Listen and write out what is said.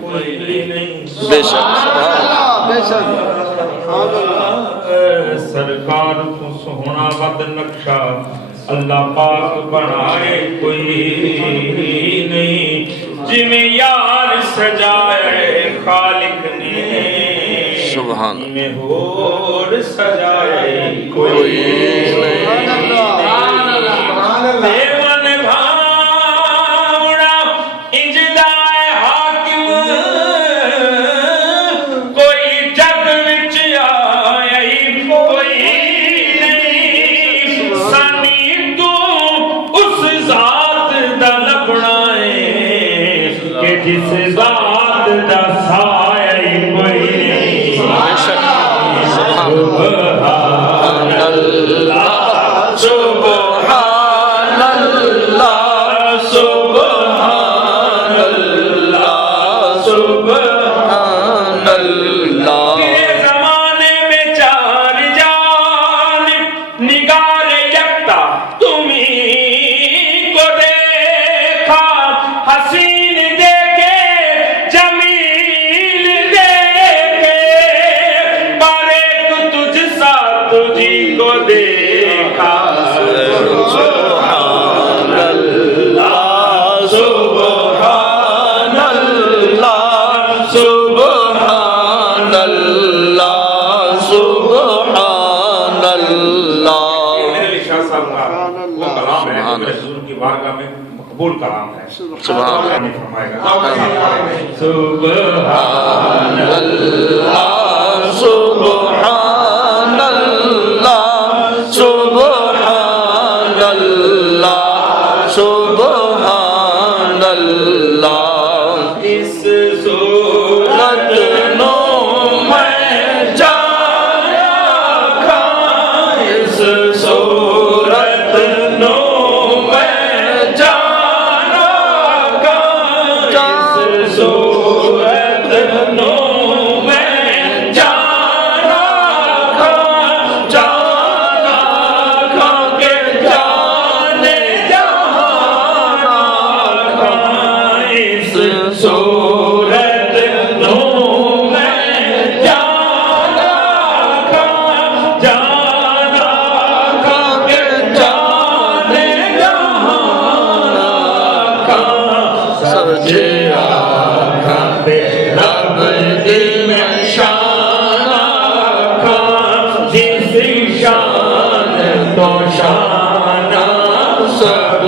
कोई नहीं। बेशक सरकार को सोहना बद नक्शा अल्लाह पाक बनाए कोई नहीं। जिमें यार सजाए खालिक ने सुभान में होर सजाए कोई देवन भावना इंजदाए हाकिम कोई जग विच आई कोई नहीं। सानी तू उस जात दा लबना है कि जिस जात दा साया कोई नहीं। मकबूल कलाम है। सुभान अल्लाह सुभान अल्लाह सुभान अल्लाह सुभान अल्लाह। इस सूरत नो मैं जाया खां इस सूरत नो शान तो शाना सब